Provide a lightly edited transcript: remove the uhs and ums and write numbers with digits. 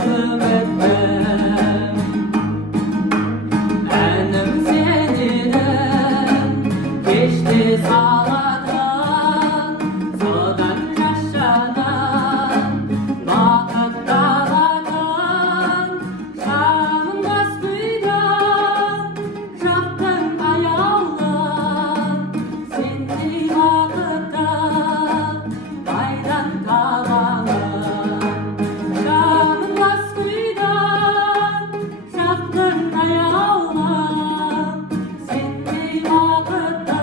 yardım etmem. Enim seniden geçti sağladan, sodan yaşanan vakit dağlardan, şamın baskıydan, şapkın ayağlan, seni vakitte baydan kalan. Şamın baskıydan, şapkın ayağlan, seni vakitte